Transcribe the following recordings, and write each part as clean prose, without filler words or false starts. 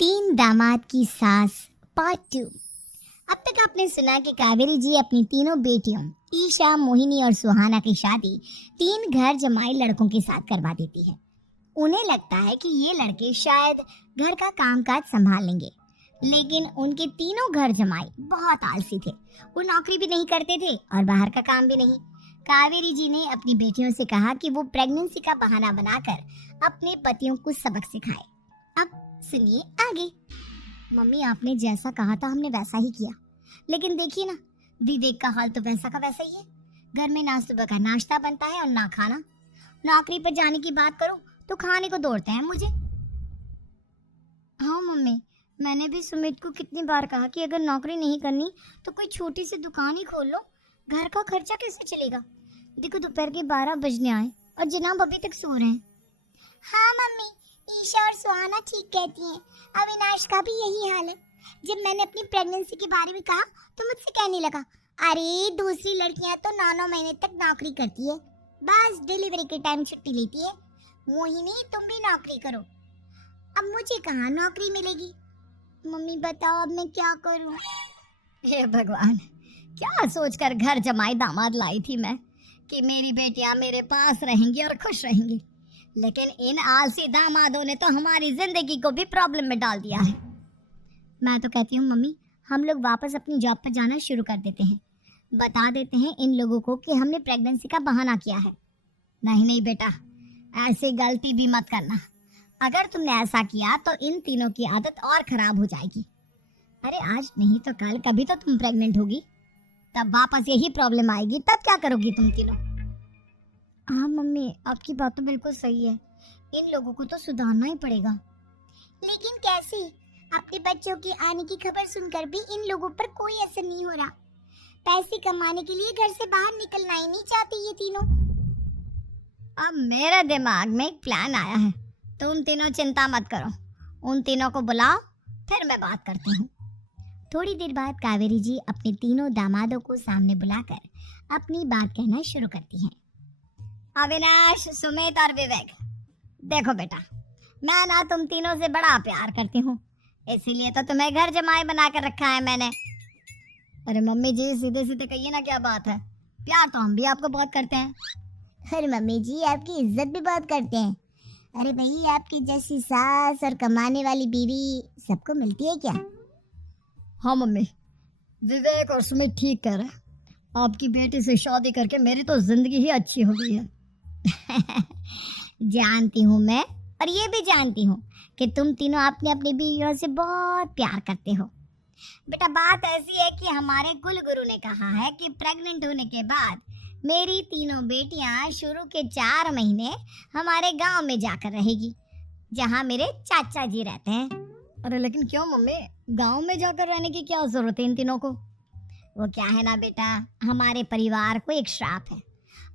तीन दामाद की सास पार्ट 2। अब तक आपने सुना कि कावेरी जी अपनी तीनों बेटियों ईशा, मोहिनी और सुहाना की शादी तीन घर जमाई लड़कों के साथ करवा देती है। उन्हें लगता है कि ये लड़के शायद घर का कामकाज संभाल लेंगे, लेकिन उनके तीनों घर जमाई बहुत आलसी थे। वो नौकरी भी नहीं करते थे और बाहर का काम भी नहीं। कावेरी जी ने अपनी बेटियों से कहा कि वो प्रेगनेंसी का बहाना बनाकर अपने पतियों को सबक सिखाए। अब सुनिए आगे। मम्मी, आपने जैसा कहा था हमने वैसा ही किया, लेकिन देखिए ना, विवेक का हाल तो वैसा का वैसा ही है। घर में ना सुबह का नाश्ता बनता है और ना खाना। नौकरी पर जाने की बात करूं तो खाने को दौड़ते हैं मुझे। हाँ मम्मी, मैंने भी सुमित को कितनी बार कहा कि अगर नौकरी नहीं करनी तो कोई छोटी सी दुकान ही खोल लो। घर का खर्चा कैसे चलेगा? देखो, दोपहर के 12 बजने आए और जनाब अभी तक सो रहे हैं। हाँ मम्मी, ईशा और सुहाना ठीक कहती हैं। अविनाश का भी यही हाल है। जब मैंने अपनी प्रेगनेंसी के बारे में कहा तो मुझसे कहने लगा, अरे दूसरी लड़कियां तो 9-9 महीने तक नौकरी करती है, बस डिलीवरी के टाइम छुट्टी लेती है। मोहिनी, तुम भी नौकरी करो। अब मुझे कहाँ नौकरी मिलेगी? मम्मी बताओ, अब मैं क्या करूँ? हे भगवान, क्या सोचकर घर जमाई दामाद लाई थी मैं कि मेरी बेटियां मेरे पास रहेंगी और खुश रहेंगी, लेकिन इन आलसी दामादों ने तो हमारी जिंदगी को भी प्रॉब्लम में डाल दिया है। मैं तो कहती हूँ मम्मी, हम लोग वापस अपनी जॉब पर जाना शुरू कर देते हैं। बता देते हैं इन लोगों को कि हमने प्रेगनेंसी का बहाना किया है। नहीं नहीं बेटा, ऐसी गलती भी मत करना। अगर तुमने ऐसा किया तो इन तीनों की आदत और खराब हो जाएगी। अरे आज नहीं तो कल कभी तो तुम प्रेग्नेंट होगी, तब वापस यही प्रॉब्लम आएगी। तब क्या करोगी तुम तीनों? हाँ मम्मी, आपकी बात तो बिल्कुल सही है। इन लोगों को तो सुधारना ही पड़ेगा। लेकिन कैसे? अपने बच्चों के आने की खबर सुनकर भी इन लोगों पर कोई असर नहीं हो रहा। पैसे कमाने के लिए घर से बाहर निकलना ही नहीं चाहते ये तीनों। अब मेरे दिमाग में एक प्लान आया है। तुम तीनों चिंता मत करो, उन तीनों को बुलाओ, फिर मैं बात करती हूँ। थोड़ी देर बाद कावेरी जी अपने तीनों दामादों को सामने बुलाकर अपनी बात कहना शुरू करती हैं। अविनाश, सुमित और विवेक, देखो बेटा, मैं ना तुम तीनों से बड़ा प्यार करती हूँ, इसीलिए तो तुम्हें घर जमाई बना कर रखा है मैंने। अरे मम्मी जी, सीधे सीधे कहिए ना, क्या बात है? प्यार तो हम भी आपको बहुत करते हैं। अरे मम्मी जी, आपकी इज्जत भी बहुत करते हैं। अरे भाई, आपकी जैसी सास और कमाने वाली बीवी सबको मिलती है क्या? हाँ मम्मी, विवेक और सुमित ठीक कह रहे हैं। आपकी बेटी से शादी करके मेरी तो जिंदगी ही अच्छी हो गई है। जानती हूँ मैं, और ये भी जानती हूँ कि तुम तीनों अपने अपनी बीवियों से बहुत प्यार करते हो। बेटा, बात ऐसी है कि हमारे कुल गुरु ने कहा है कि प्रेग्नेंट होने के बाद मेरी तीनों बेटियां शुरू के 4 महीने हमारे गांव में जाकर रहेगी, जहां मेरे चाचा जी रहते हैं। अरे लेकिन क्यों मम्मी, गांव में जाकर रहने की क्या जरूरत है इन तीनों को? वो क्या है ना बेटा, हमारे परिवार को एक श्राप है।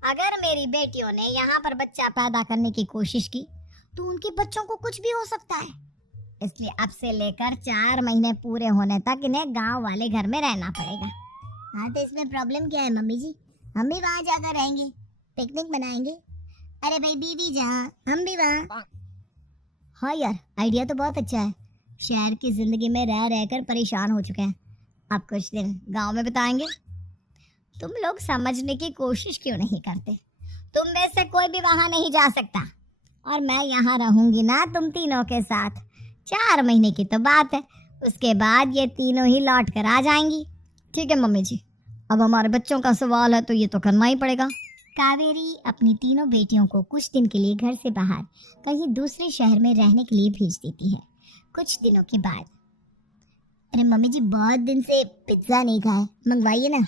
अगर मेरी बेटियों ने यहाँ पर बच्चा पैदा करने की कोशिश की तो उनके बच्चों को कुछ भी हो सकता है। इसलिए अब से लेकर 4 महीने पूरे होने तक इन्हें गांव वाले घर में रहना पड़ेगा। हाँ तो इसमें प्रॉब्लम क्या है मम्मी जी? हम भी वहाँ जाकर रहेंगे, पिकनिक मनाएंगे। अरे भाई बीवी जहाँ, हम भी वहाँ। हाँ यार, आइडिया तो बहुत अच्छा है। शहर की जिंदगी में रह रहकर परेशान हो चुके हैं, अब कुछ दिन गांव में बिताएंगे। तुम लोग समझने की कोशिश क्यों नहीं करते? तुम में से कोई भी वहां नहीं जा सकता, और मैं यहाँ रहूंगी ना तुम तीनों के साथ। 4 महीने की तो बात है, उसके बाद ये तीनों ही लौट कर आ जाएंगी। ठीक है मम्मी जी, अब हमारे बच्चों का सवाल है तो ये तो करना ही पड़ेगा। कावेरी अपनी तीनों बेटियों को कुछ दिन के लिए घर से बाहर कहीं दूसरे शहर में रहने के लिए भेज देती है। कुछ दिनों के बाद, अरे मम्मी जी, बहुत दिन से पिज्जा नहीं खाया, मंगवाइए ना।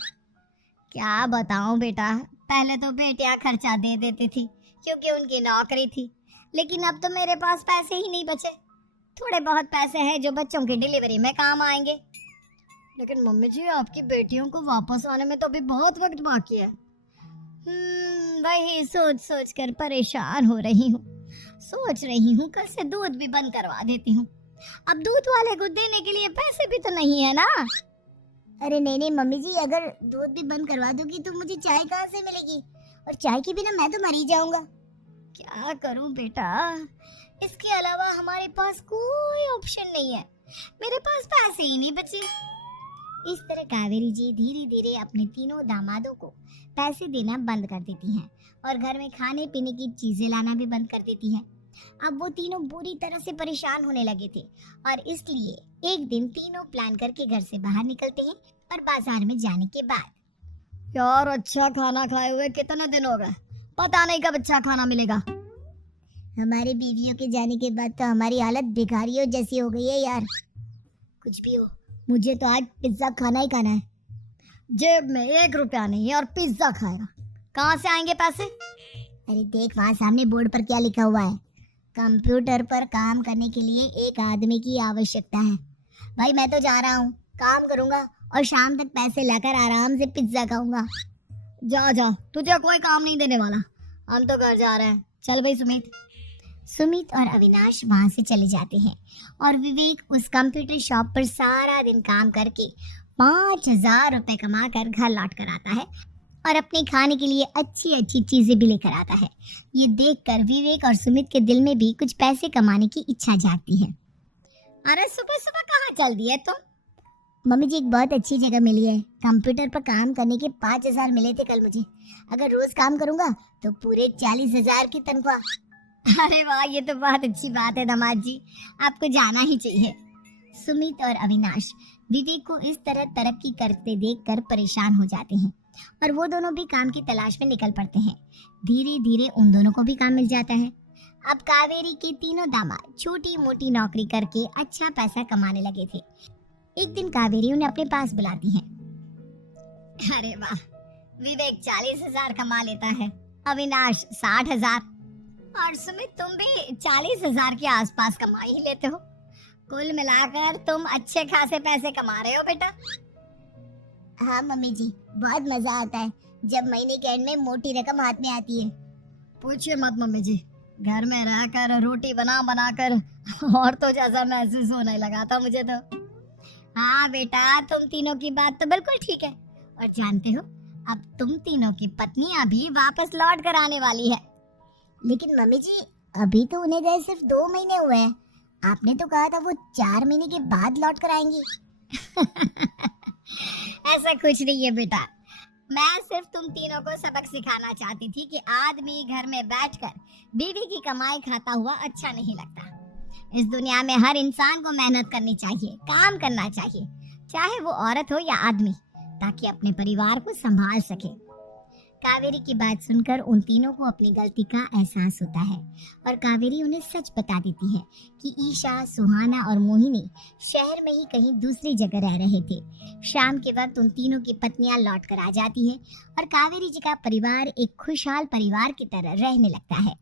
क्या बताऊं बेटा, पहले तो बेटियां खर्चा दे देती थी क्योंकि उनकी नौकरी थी, लेकिन अब तो मेरे पास पैसे ही नहीं बचे। थोड़े बहुत पैसे हैं जो बच्चों की डिलीवरी में काम आएंगे। लेकिन मम्मी जी, आपकी बेटियों को वापस आने में तो अभी बहुत वक्त बाकी है। वही सोच सोच कर परेशान हो रही हूँ। सोच रही हूँ कल से दूध भी बंद करवा देती हूँ। अब दूध वाले को देने के लिए पैसे भी तो नहीं है ना। अरे नहीं नहीं मम्मी जी, अगर दूध भी बंद करवा दोगी तो मुझे चाय कहाँ से मिलेगी? और चाय के बिना मैं तो मर ही जाऊंगा। क्या करूं बेटा, इसके अलावा हमारे पास कोई ऑप्शन टेंशन नहीं है, मेरे पास पैसे ही नहीं बचे। इस तरह कावेरी जी धीरे धीरे अपने तीनों दामादों को पैसे देना बंद कर देती हैं और घर में खाने पीने की चीजें लाना भी बंद कर देती हैं। अब वो तीनों बुरी तरह से परेशान होने लगे थे और इसलिए एक दिन तीनों प्लान करके घर से बाहर निकलते हैं और बाजार में जाने के बाद, यार अच्छा खाना खाए हुए कितने दिन हो गए, पता नहीं कब अच्छा खाना मिलेगा। हमारे बीवियों के जाने के बाद तो हमारी हालत भिखारियों जैसी हो गई है यार। कुछ भी हो, मुझे तो आज पिज्जा खाना ही खाना है। जेब में 1 रुपया नहीं है और पिज्जा खाएगा, कहाँ से आएंगे पैसे? अरे देख वहाँ सामने बोर्ड पर क्या लिखा हुआ है, कंप्यूटर पर काम करने के लिए एक आदमी की आवश्यकता है। भाई मैं तो जा रहा हूँ, काम करूँगा और शाम तक पैसे लाकर आराम से पिज्जा खाऊंगा। जा जा, तुझे कोई काम नहीं देने वाला, हम तो घर जा रहे हैं। चल भाई सुमित। सुमित और अविनाश वहां से चले जाते हैं और विवेक उस कंप्यूटर शॉप पर सारा दिन काम करके 5,000 रुपए कमा कर घर लौट कर आता है और अपने खाने के लिए अच्छी अच्छी चीजें भी लेकर आता है। ये देखकर विवेक और सुमित के दिल में भी कुछ पैसे कमाने की इच्छा जागती है। अरे सुबह सुबह कहाँ चल दिए तुम? मम्मी जी एक बहुत अच्छी जगह मिली है, कंप्यूटर पर काम करने के 5,000 मिले थे कल मुझे। अगर रोज काम करूंगा तो पूरे 40,000 की तनख्वाह। अरे वाह, ये तो बहुत अच्छी बात है दामाद जी, आपको जाना ही चाहिए। सुमित और अविनाश विवेक को इस तरह तरक्की करते देखकर परेशान हो जाते हैं और वो दोनों भी काम की तलाश में निकल पड़ते हैं। धीरे धीरे उन दोनों को भी काम मिल जाता है। अब कावेरी के तीनों दामाद छोटी मोटी नौकरी करके अच्छा पैसा कमाने लगे थे। एक दिन कावेरी उन्हें अपने पास बुलाती है। अरे वाह, विवेक 40,000 कमा लेता है, अविनाश 60,000 और सुमित तुम भी 40,000 के आसपास कमा ही लेते हो। कुल मिलाकर तुम अच्छे खासे पैसे कमा रहे हो बेटा। हाँ मम्मी जी, बहुत मजा आता है जब महीने के एंड में मोटी रकम हाथ में आती है। पूछिए मत मम्मी जी, घर में रहकर रोटी बना बना कर और तो जैसा महसूस होने लगा था मुझे तो। हाँ बेटा, तुम तीनों की बात तो बिल्कुल ठीक है और जानते हो अब तुम तीनों की पत्नियां भी वापस लौट कर आने वाली है। लेकिन मम्मी जी अभी तो उन्हें गए सिर्फ 2 महीने हुए हैं, आपने तो कहा था वो 4 महीने के बाद लौट कर आएंगी। ऐसा कुछ नहीं है बेटा, मैं सिर्फ तुम तीनों को सबक सिखाना चाहती थी कि आदमी घर में बैठकर बीवी की कमाई खाता हुआ अच्छा नहीं लगता। इस दुनिया में हर इंसान को मेहनत करनी चाहिए, काम करना चाहिए, चाहे वो औरत हो या आदमी, ताकि अपने परिवार को संभाल सके। कावेरी की बात सुनकर उन तीनों को अपनी गलती का एहसास होता है और कावेरी उन्हें सच बता देती है कि ईशा, सुहाना और मोहिनी शहर में ही कहीं दूसरी जगह रह रहे थे। शाम के वक्त उन तीनों की पत्नियां लौट कर आ जाती हैं और कावेरी जी का परिवार एक खुशहाल परिवार की तरह रहने लगता है।